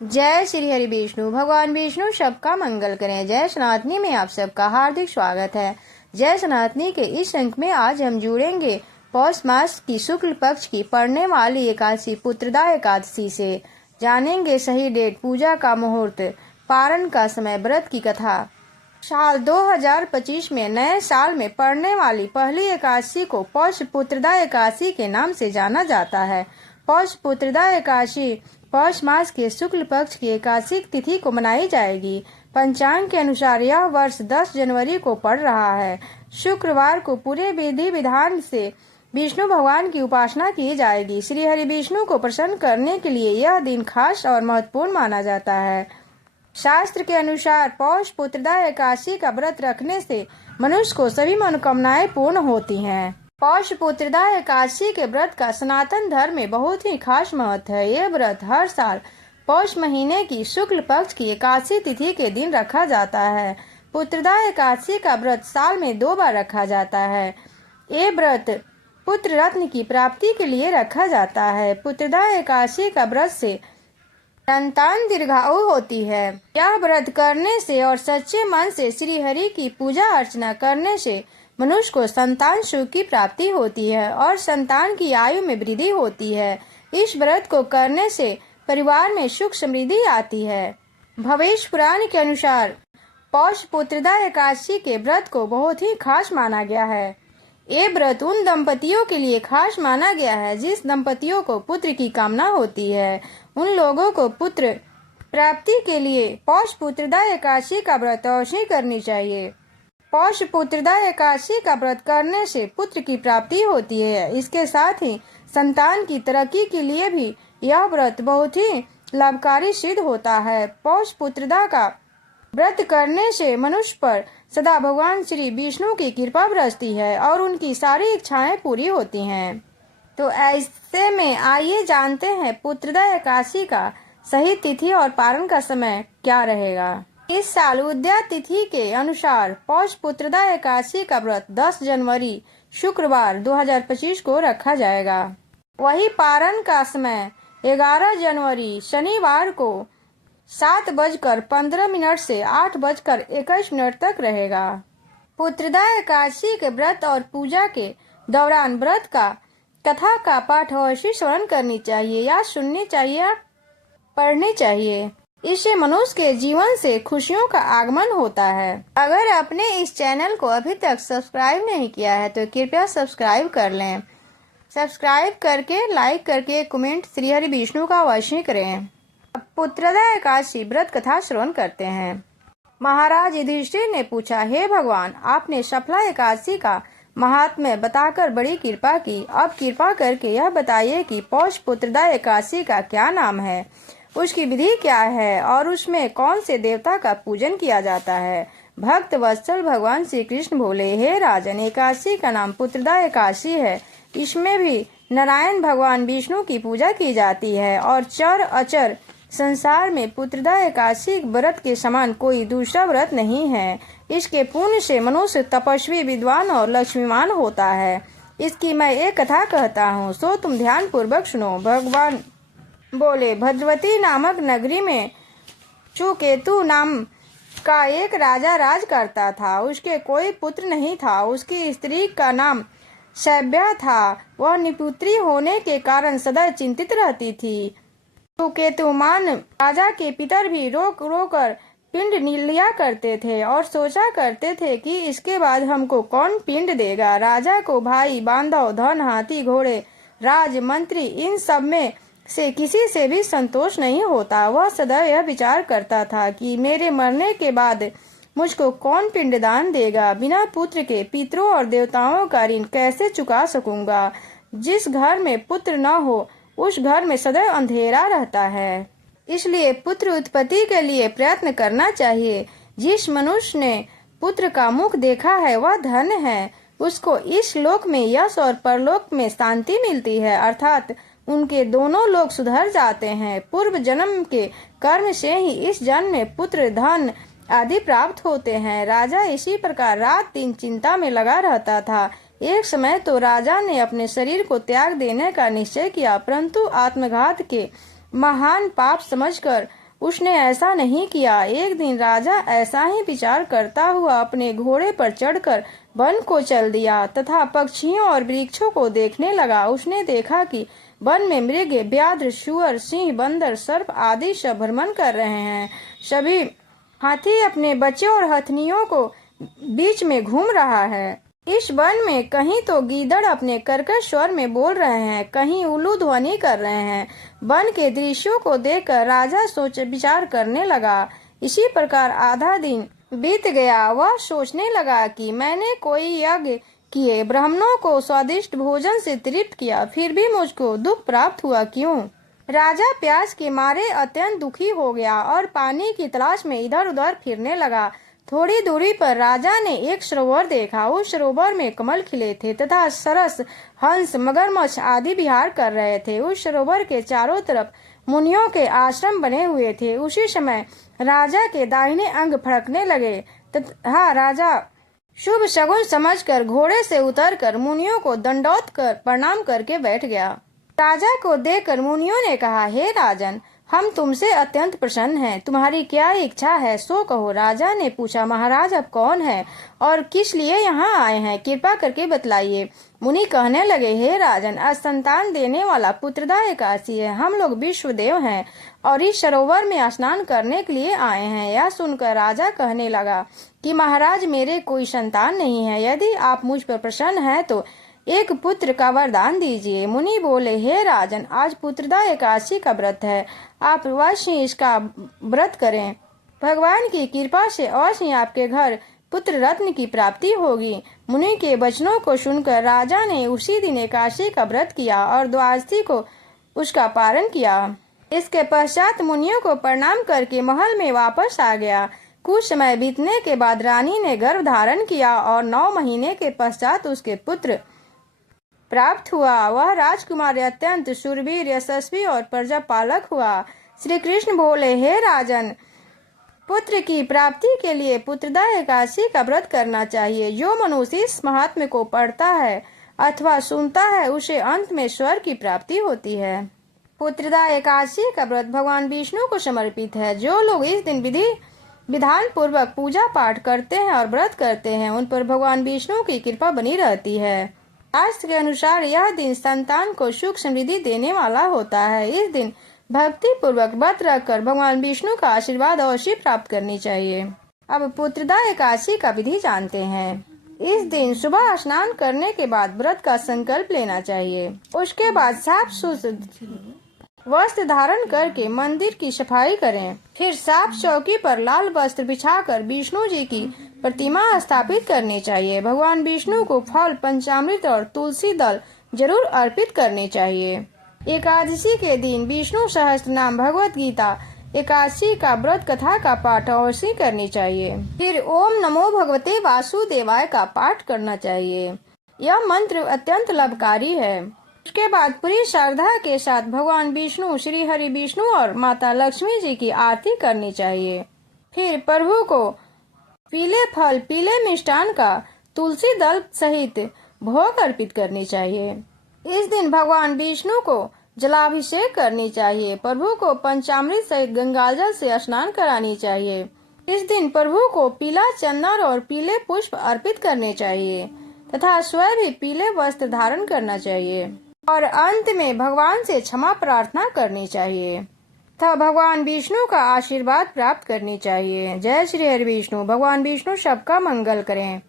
जय श्री हरि विष्णु। भगवान विष्णु सबका मंगल करें। जय सनातनी में आप सबका हार्दिक स्वागत है। जय सनातनी के इस अंक में आज हम जुड़ेंगे पौष मास की शुक्ल पक्ष की पड़ने वाली एकादशी पुत्रदा एकादशी से। जानेंगे सही डेट, पूजा का मुहूर्त, पारण का समय, व्रत की कथा। साल 2025 में नए साल में पड़ने वाली पहली एकादशी को पौष पुत्रदा एकादशी के नाम से जाना जाता है। पौष पुत्रदा एकादशी पौष मास के शुक्ल पक्ष की एकादशी तिथि को मनाई जाएगी। पंचांग के अनुसार यह वर्ष 10 जनवरी को पड़ रहा है। शुक्रवार को पूरे विधि विधान से विष्णु भगवान की उपासना की जाएगी। श्री हरि विष्णु को प्रसन्न करने के लिए यह दिन खास और महत्वपूर्ण माना जाता है। शास्त्र के अनुसार पौष पुत्रदा एकादशी का व्रत रखने से मनुष्य को सभी मनोकामनाएं पूर्ण होती हैं। पौष पुत्रदा एकादशी के व्रत का सनातन धर्म में बहुत ही खास महत्व है। ये व्रत हर साल पौष महीने की शुक्ल पक्ष की एकादशी तिथि के दिन रखा जाता है। पुत्रदा एकादशी का व्रत साल में 2 बार रखा जाता है। ये व्रत पुत्र रत्न की प्राप्ति के लिए रखा जाता है। पुत्रदा एकादशी का व्रत से संतान दीर्घायु होती है। यह व्रत करने से और सच्चे मन से श्री हरि की पूजा अर्चना करने से मनुष्य को संतान सुख की प्राप्ति होती है और संतान की आयु में वृद्धि होती है। इस व्रत को करने से परिवार में सुख समृद्धि आती है। भविष्य पुराण के अनुसार पौष पुत्रदा एकादशी के व्रत को बहुत ही खास माना गया है। ये व्रत उन दंपतियों के लिए खास माना गया है जिस दंपतियों को पुत्र की कामना होती है। उन लोगों को पुत्र प्राप्ति के लिए पौष पुत्रदा एकादशी का व्रत अवश्य करनी चाहिए। पौष पुत्रदा एकादशी का व्रत करने से पुत्र की प्राप्ति होती है। इसके साथ ही संतान की तरक्की के लिए भी यह व्रत बहुत ही लाभकारी सिद्ध होता है। पौष पुत्रदा का व्रत करने से मनुष्य पर सदा भगवान श्री विष्णु की कृपा बरसती है और उनकी सारी इच्छाएं पूरी होती हैं। तो ऐसे में आइए जानते हैं पुत्रदा एकादशी का सही तिथि और पारण का समय क्या रहेगा। इस साल उदया तिथि के अनुसार पौष पुत्रदा एकादशी का व्रत 10 जनवरी शुक्रवार 2025 को रखा जाएगा। वही पारण का समय 11 जनवरी शनिवार को 7:15 से 8:21 तक रहेगा। पुत्रदा एकादशी के व्रत और पूजा के दौरान व्रत का कथा का पाठ अवश्य श्रवण करनी चाहिए या सुननी चाहिए या पढ़नी चाहिए। इससे मनुष्य के जीवन से खुशियों का आगमन होता है। अगर आपने इस चैनल को अभी तक सब्सक्राइब नहीं किया है तो कृपया सब्सक्राइब कर लें। सब्सक्राइब करके, लाइक करके, कमेंट श्री हरि विष्णु का अवश्य करें। पुत्रदा एकादशी व्रत कथा श्रवण करते हैं। महाराज युधिष्ठिर ने पूछा, हे भगवान, आपने सफला एकादशी का महात्म्य बताकर बड़ी कृपा की। अब कृपा करके यह बताइए कि पौष पुत्रदा एकादशी का क्या नाम है, उसकी विधि क्या है और उसमें कौन से देवता का पूजन किया जाता है। भक्त वत्सल भगवान श्री कृष्ण बोले, हे राजन, एकादशी का नाम पुत्रदा एकादशी है। इसमें भी नारायण भगवान विष्णु की पूजा की जाती है और चर अचर संसार में पुत्रदा एकादशी व्रत के समान कोई दूसरा व्रत नहीं है। इसके पुण्य से मनुष्य तपस्वी, विद्वान और लक्ष्मीवान होता है। इसकी मैं एक कथा कहता हूँ, सो तुम ध्यान पूर्वक सुनो। भगवान बोले, भद्रवती नामक नगरी में सुकेतु नाम का एक राजा राज करता था। उसके कोई पुत्र नहीं था। उसकी स्त्री का नाम शैब्या था। वह निपुत्री होने के कारण सदा चिंतित रहती थी। सुकेतुमान राजा के पितर भी रोक कर पिंड लिया करते थे और सोचा करते थे कि इसके बाद हमको कौन पिंड देगा। राजा को भाई, बांधव, धन, हाथी, घोड़े, राज, मंत्री, इन सब में से किसी से भी संतोष नहीं होता। वह सदा यह विचार करता था कि मेरे मरने के बाद मुझको कौन पिंडदान देगा। बिना पुत्र के पितरों और देवताओं का ऋण कैसे चुका सकूंगा। जिस घर में पुत्र न हो उस घर में सदैव अंधेरा रहता है। इसलिए पुत्र उत्पत्ति के लिए प्रयत्न करना चाहिए। जिस मनुष्य ने पुत्र का मुख देखा है वह धन्य है। उसको इस लोक में यश और परलोक में शांति मिलती है, अर्थात उनके दोनों लोग सुधर जाते हैं। पूर्व जन्म के कर्म से ही इस जन्म में पुत्र, धन आदि प्राप्त होते हैं। राजा इसी प्रकार रात दिन चिंता में लगा रहता था। एक समय तो राजा ने अपने शरीर को त्याग देने का निश्चय किया, परंतु आत्मघात के महान पाप समझकर उसने ऐसा नहीं किया। एक दिन राजा ऐसा ही विचार करता हुआ अपने घोड़े पर चढ़कर वन को चल दिया तथा पक्षियों और वृक्षों को देखने लगा। उसने देखा कि वन में मृग, व्याघ्र, शुअर, सिंह, बंदर, सर्प आदि सब भ्रमण कर रहे हैं। सभी हाथी अपने बच्चों और हथनियों को बीच में घूम रहा है। इस वन में कहीं तो गीदड़ अपने कर्कश स्वर में बोल रहे हैं, कहीं उल्लू ध्वनि कर रहे हैं। वन के दृश्यों को देखकर राजा सोच विचार करने लगा। इसी प्रकार आधा दिन बीत गया। वह सोचने लगा कि मैंने कोई यज्ञ किए, ब्राह्मणों को स्वादिष्ट भोजन से तृप्त किया, फिर भी मुझको दुख प्राप्त हुआ क्यों? राजा प्यास के मारे अत्यंत दुखी हो गया और पानी की तलाश में इधर उधर फिरने लगा। थोड़ी दूरी पर राजा ने एक सरोवर देखा। उस सरोवर में कमल खिले थे तथा सरस, हंस, मगरमच्छ आदि विहार कर रहे थे। उस सरोवर के चारों तरफ मुनियों के आश्रम बने हुए थे। उसी समय राजा के दाहिने अंग फड़कने लगे तथा राजा शुभ शगुन समझकर घोड़े से उतरकर मुनियों को दंडौत कर प्रणाम करके बैठ गया। राजा को देखकर मुनियों ने कहा, हे राजन, हम तुमसे अत्यंत प्रसन्न हैं। तुम्हारी क्या इच्छा है सो कहो। राजा ने पूछा, महाराज आप कौन हैं और किस लिए यहाँ आए हैं, कृपा करके बतलाइए। मुनि कहने लगे, हे राजन, आज संतान देने वाला पुत्रदा एकादशी है। हम लोग विश्वदेव हैं और इस सरोवर में स्नान करने के लिए आए हैं। यह सुनकर राजा कहने लगा कि महाराज मेरे कोई संतान नहीं है। यदि आप मुझ पर प्रसन्न हैं तो एक पुत्र का वरदान दीजिए। मुनि बोले, हे राजन, आज पुत्रदा एकादशी का व्रत है, आप अवश्य इसका व्रत करें। भगवान की कृपा से अवश्य आपके घर पुत्र रत्न की प्राप्ति होगी। मुनि के वचनों को सुनकर राजा ने उसी दिन एकादशी का व्रत किया और द्वादशी को उसका पारण किया। इसके पश्चात मुनियों को प्रणाम करके महल में वापस आ गया। कुछ समय बीतने के बाद रानी ने गर्भ धारण किया और 9 महीने के पश्चात उसके पुत्र प्राप्त हुआ। वह राजकुमार अत्यंत शूरवीर, यशस्वी और प्रजापालक हुआ। श्री कृष्ण बोले, हे राजन, पुत्र की प्राप्ति के लिए पुत्रदा एकादशी का व्रत करना चाहिए। जो मनुष्य इस महात्म्य को पढ़ता है अथवा सुनता है उसे अंत में स्वर्ग की प्राप्ति होती है। पुत्रदा एकादशी का व्रत भगवान विष्णु को समर्पित है। जो लोग इस दिन विधान पूर्वक पूजा पाठ करते हैं और व्रत करते हैं उन पर भगवान विष्णु की कृपा बनी रहती है। शास्त्र के अनुसार यह दिन संतान को सुख समृद्धि देने वाला होता है। इस दिन भक्ति पूर्वक व्रत रखकर भगवान विष्णु का आशीर्वाद अवश्य प्राप्त करनी चाहिए। अब पुत्रदा एकादशी का विधि जानते हैं। इस दिन सुबह स्नान करने के बाद व्रत का संकल्प लेना चाहिए। उसके बाद साफ सुथरे वस्त्र धारण करके मंदिर की सफाई करें। फिर साफ चौकी पर लाल वस्त्र बिछाकर विष्णु जी की प्रतिमा स्थापित करनी चाहिए। भगवान विष्णु को फल, पंचामृत और तुलसी दल जरूर अर्पित करने चाहिए। एकादशी के दिन विष्णु सहस्त्र नाम, भगवत गीता, एकादशी का व्रत कथा का पाठ अवश्य करनी चाहिए। फिर ओम नमो भगवते वासुदेवाय का पाठ करना चाहिए। यह मंत्र अत्यंत लाभकारी है। उसके बाद पूरी श्रद्धा के साथ भगवान विष्णु, श्री हरि विष्णु और माता लक्ष्मी जी की आरती करनी चाहिए। फिर प्रभु को पीले फल, पीले मिष्टान का तुलसी दल सहित भोग अर्पित करनी चाहिए। इस दिन भगवान विष्णु को जलाभिषेक करनी चाहिए। प्रभु को पंचामृत सहित गंगाजल से स्नान करानी चाहिए। इस दिन प्रभु को पीला चंदन और पीले पुष्प अर्पित करने चाहिए तथा स्वयं भी पीले वस्त्र धारण करना चाहिए और अंत में भगवान से क्षमा प्रार्थना करनी चाहिए तथा भगवान विष्णु का आशीर्वाद प्राप्त करनी चाहिए। जय श्री हरि विष्णु। भगवान विष्णु सबका मंगल करें।